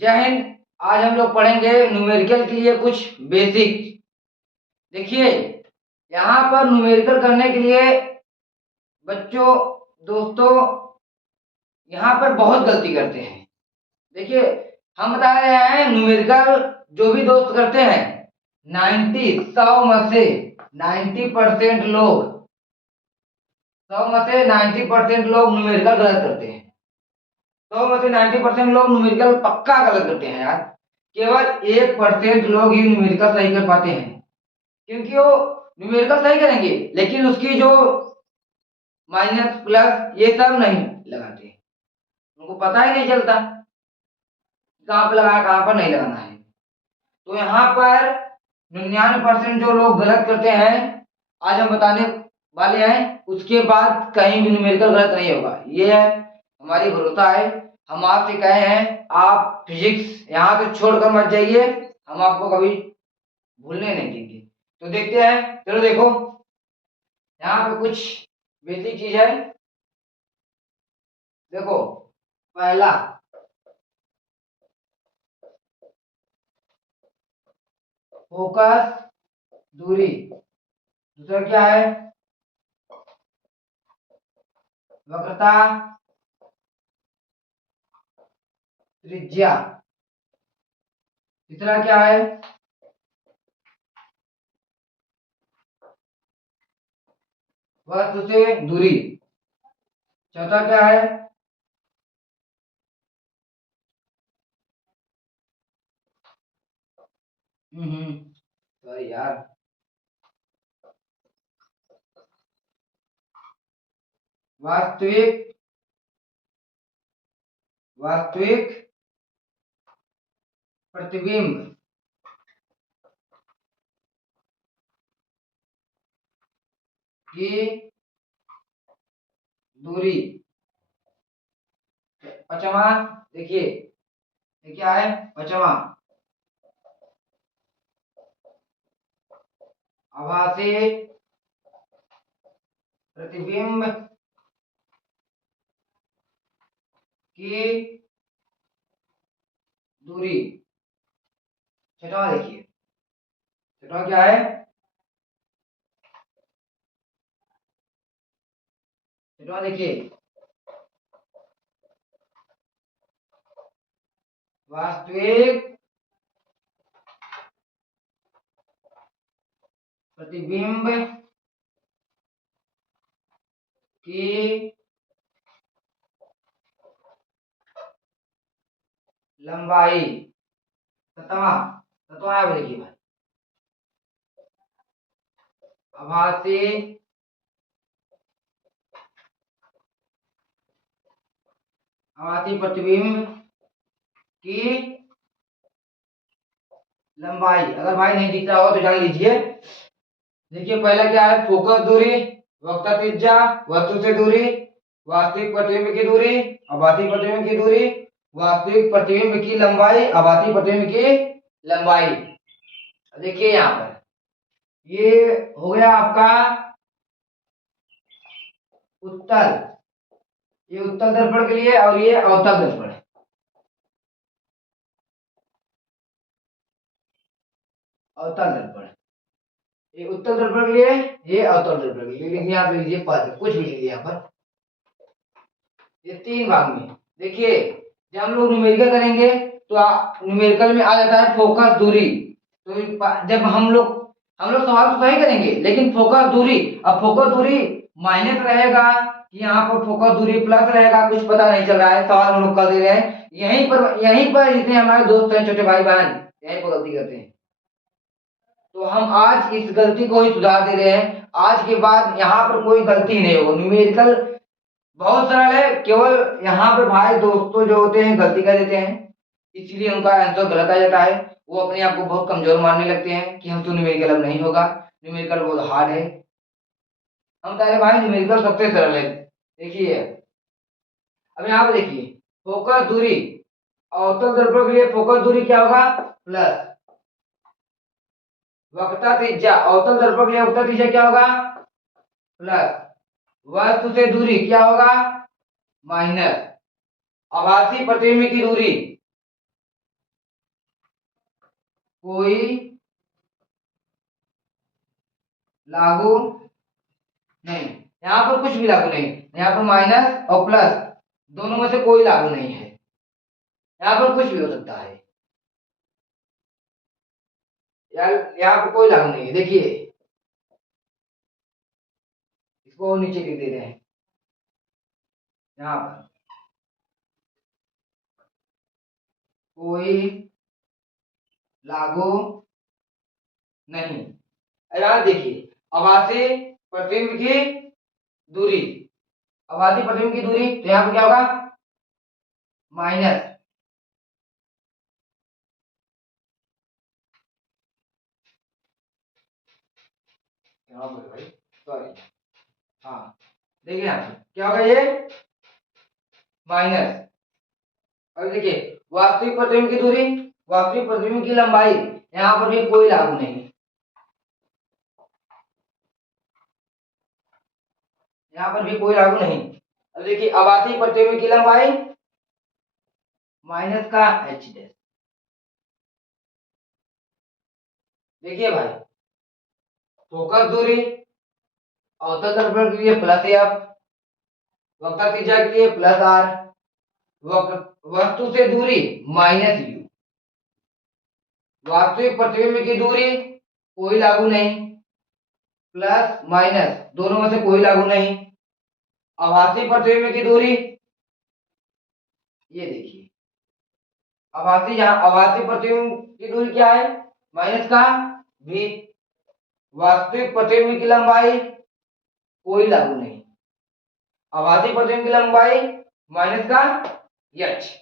जय हिंद। आज हम लोग पढ़ेंगे न्यूमेरिकल के लिए कुछ बेसिक। देखिए, यहाँ पर न्यूमेरिकल करने के लिए बच्चों, दोस्तों, यहाँ पर बहुत गलती करते हैं। देखिए, हम बता रहे हैं न्यूमेरिकल जो भी दोस्त करते हैं 100 में से 90% लोग 90% लोग न्यूमेरिकल गलत करते हैं। 100 में से 90% लोग न्यूमेरिकल पक्का गलत करते हैं यार। केवल 1% लोग ही न्यूमेरिकल सही कर पाते हैं, क्योंकि वो न्यूमेरिकल सही करेंगे लेकिन उसकी जो माइनस प्लस ये सब नहीं लगाते। उनको पता ही नहीं चलता कहाँ पे लगाना, कहाँ पर नहीं लगाना है। तो यहाँ पर 99% जो लोग गलत करते हैं आज हम बताने वाले हैं। उसके बाद कहीं भी न्यूमेरिकल गलत नहीं होगा, ये है हमारी भरोसा है। हम आपसे कहे हैं आप फिजिक्स यहाँ से छोड़कर मत जाइए, हम आपको कभी भूलने नहीं देंगे। तो देखते हैं, चलो देखो यहाँ पे कुछ बेसिक चीज है। देखो, पहला फोकस दूरी, दूसरा क्या है वक्रता त्रिज्या, तीसरा क्या है वस्तु से दूरी, चौथा क्या है सॉरी यार, वास्तविक वास्तविक प्रतिबिंब की दूरी, पांचवा देखिए ये क्या है पांचवा आभासी प्रतिबिंब की दूरी, छठवा देखिए, छठवा क्या है छठवा देखिए वास्तविक प्रतिबिंब की लंबाई, सतवा सतवा यहाँ पे देखिए भाई, आभासी आभासी प्रतिबिंब की लंबाई। अगर भाई नहीं दिख रहा हो तो जान लीजिए। देखिए पहला क्या है फोकस दूरी, वक्रता त्रिज्या, वस्तु से दूरी, वास्तविक प्रतिबिंब की दूरी, आभासी प्रतिबिंब की दूरी, वास्तविक प्रतिबिंब की लंबाई, आभासी प्रतिबिंब की लंबाई। देखिए यहाँ पर ये हो गया आपका उत्तल, ये उत्तल दर्पण के लिए और ये अवतल दर्पण है। अवतल दर्पण, ये उत्तल दर्पण के लिए, ये अवतल दर्पण के लिए। लिख यहाँ पे लीजिए पद, कुछ भी लीजिए यहाँ पर, ये तीन भाग में। देखिए जब हम लोग न्यूमेरिकल करेंगे तो न्यूमेरिकल में आ जाता है फोकस दूरी। तो जब हम लोग सवाल तो सही करेंगे लेकिन फोकस दूरी, अब फोकस दूरी माइनस रहेगा कि यहाँ पर फोकस दूरी प्लस रहेगा, कुछ पता नहीं चल रहा है। सवाल हम लोग कर दे रहे हैं, यहीं पर जितने हमारे दोस्त हैं, छोटे भाई बहन, यहीं पर गलती करते हैं। तो हम आज इस गलती को ही सुधार दे रहे हैं। आज के बाद यहाँ पर कोई गलती नहीं होगी। न्यूमेरिकल बहुत सरल है, केवल यहाँ पे भाई दोस्तों जो होते हैं गलती कर देते हैं, इसलिए उनका आंसर गलत आ जाता है। वो अपने आप को बहुत कमजोर मानने लगते हैं कि हम तो न्यूमेरिकल अब नहीं होगा, न्यूमेरिकल बहुत हार्ड है। हम कह रहे भाई न्यूमेरिकल सबसे सरल है। देखिए अब यहाँ पे देखिए फोकस दूरी, अवतल दर्पण के लिए फोकस दूरी क्या होगा प्लस, वक्रता त्रिज्या अवतल दर्पण के लिए वक्रता त्रिज्या क्या होगा प्लस, वस्तु से दूरी क्या होगा माइनस, आभासी प्रतिबिंब की दूरी कोई लागू नहीं, यहाँ पर कुछ भी लागू नहीं, यहाँ पर माइनस और प्लस दोनों में से कोई लागू नहीं है, यहाँ पर कुछ भी हो सकता है, यार यहाँ पर कोई लागू नहीं है। देखिए इसको और नीचे लिख दे रहे हैं, यहाँ पर कोई लागू नहीं। यहाँ देखिए आभासी प्रतिबिंब की दूरी, आभासी प्रतिबिंब की दूरी, तो यहाँ पर क्या होगा माइनस, यहाँ पर भाई सॉरी, हाँ देखिए यहाँ पर क्या होगा ये माइनस। अब देखिए वास्तविक प्रतिबिंब की दूरी, वास्तविक प्रतिबिंब की लंबाई, यहाँ पर भी कोई लागू नहीं, यहाँ पर भी कोई लागू नहीं। अब देखिए आभासी प्रतिबिंब की लंबाई माइनस का एच डैश। देखिए भाई फोकस दूरी अवतल दर्पण के लिए प्लस एफ, वक्रता त्रिज्या के लिए प्लस आर, वस्तु से दूरी माइनस यू, वास्तविक प्रतिबिंब की दूरी कोई लागू नहीं, प्लस माइनस दोनों में से कोई लागू नहीं, आभासी प्रतिबिंब की दूरी ये देखिए आभासी, यहाँ आभासी प्रतिबिंब की दूरी क्या है माइनस का v, वास्तविक प्रतिबिंब की लंबाई कोई लागू नहीं, आभासी प्रतिबिंब की लंबाई माइनस का h।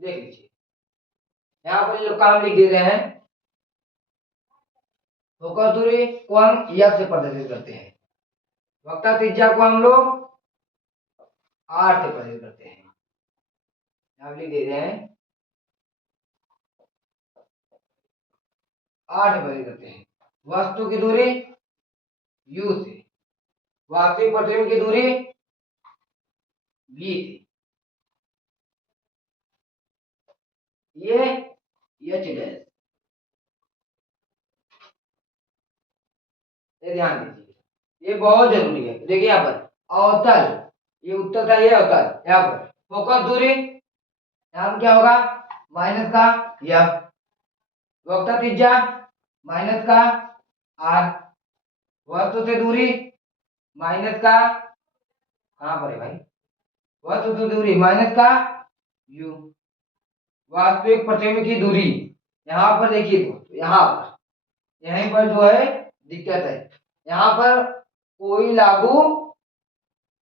देख लीजिए यहाँ पर ये लोग काम लिख दे रहे हैं, फोकस दूरी को हम एफ से प्रदर्शित करते हैं, वक्रता त्रिज्या को हम लोग आर से प्रदर्शित करते हैं, यहाँ लिख दे रहे हैं आर से प्रदर्शित करते हैं, वस्तु की दूरी यू से, वास्तविक प्रतिबिंब की दूरी v से, ये एच डैश, ये ध्यान दीजिए ये बहुत जरूरी है। देखिए यहाँ पर अवतल, ये उत्तल था, ये अवतल, यहाँ पर फोकस दूरी यहाँ पर क्या होगा माइनस का एफ, वक्रता त्रिज्या माइनस का आर, वस्तु से दूरी माइनस का, कहाँ पर है भाई, वस्तु से दूरी माइनस का यू, वास्तविक प्रतिबिंब की दूरी यहाँ पर देखिए, तो यहाँ पर यहीं पर जो है दिक्कत है, यहाँ पर कोई लागू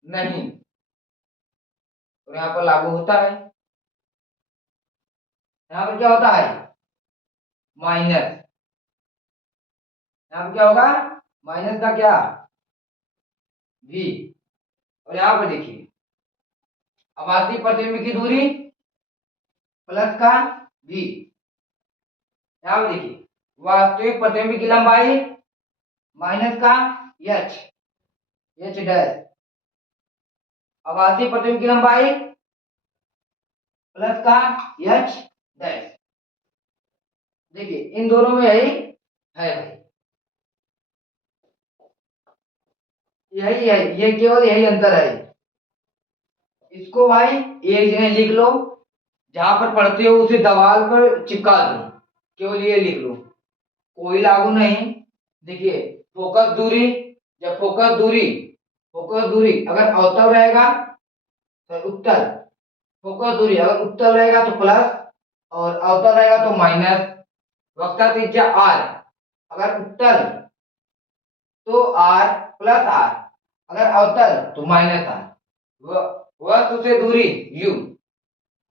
नहीं, और यहाँ पर लागू होता है, यहाँ पर क्या होता है माइनस, यहाँ पर क्या होगा माइनस का क्या v, और यहाँ पर देखिए आभासी प्रतिबिंब की दूरी प्लस का v, यहाँ पर देखिए वास्तविक प्रतिबिंब की लंबाई माइनस का h, h डैश, आभासी प्रतिबिंब की लंबाई प्लस का h डैश। देखिए इन दोनों में यही है भाई, यही है, ये केवल यही अंतर है, इसको भाई एक जगह लिख लो, जहां पर पढ़ते हो उसे दीवार पर चिपका दो, केवल ये लिख लो कोई लागू नहीं। देखिए फोकस दूरी, जब फोकस दूरी, फोकस दूरी अगर अवतल रहेगा तो उत्तल, फोकस दूरी अगर उत्तल रहेगा तो प्लस और अवतल रहेगा तो माइनस, वक्रता त्रिज्या आर, अगर उत्तल तो आर प्लस आर, अगर अवतल तो माइनस आर, वस्तु से दूरी u,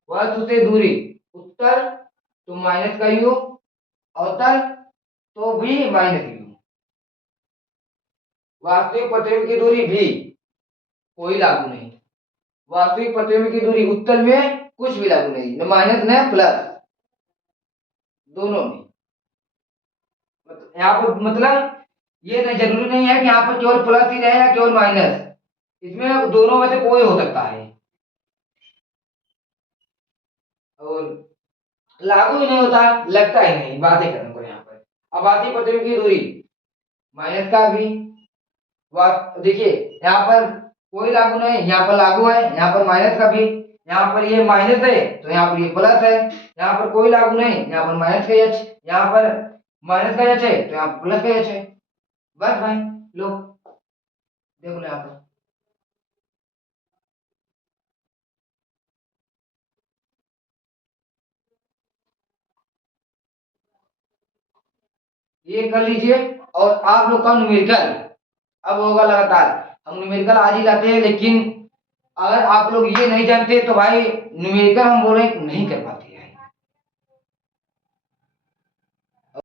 वस्तु से दूरी उत्तल तो माइनस का u, अवतल तो भी माइनस u, वास्तविक प्रतिबिंब की दूरी v कोई लागू नहीं, वास्तविक प्रतिबिंब की दूरी उत्तल में कुछ भी लागू नहीं, न माइनस न प्लस, दोनों में। यहाँ पर मतलब ये नहीं, जरूरी नहीं है कि यहाँ पर केवल प्लस ही रहे या केवल माइनस, इसमें दोनों में से कोई हो सकता है। और लागू ही नहीं होता, लगता ही नहीं, बातें करने को यहाँ पर। अब आती है प्रतिबिंब की दूरी, माइनस का भी देखिए यहाँ पर कोई लागू नहीं, यहाँ पर लागू है, यहाँ पर माइनस का भी, यहाँ पर ये माइनस है तो यहाँ पर ये प्लस है, यहाँ पर कोई लागू नहीं, यहाँ पर माइनस का एच, यहाँ पर माइनस का एच है तो यहाँ पर प्लस का एच है। बस भाई, लो देख लो यहाँ पर। ये कर लीजिए, और आप लोग का न्यूमेरिकल अब होगा लगातार। हम न्यूमेरिकल आज ही लाते हैं, लेकिन अगर आप लोग ये नहीं जानते तो भाई न्यूमेरिकल हम बोले नहीं कर पाते।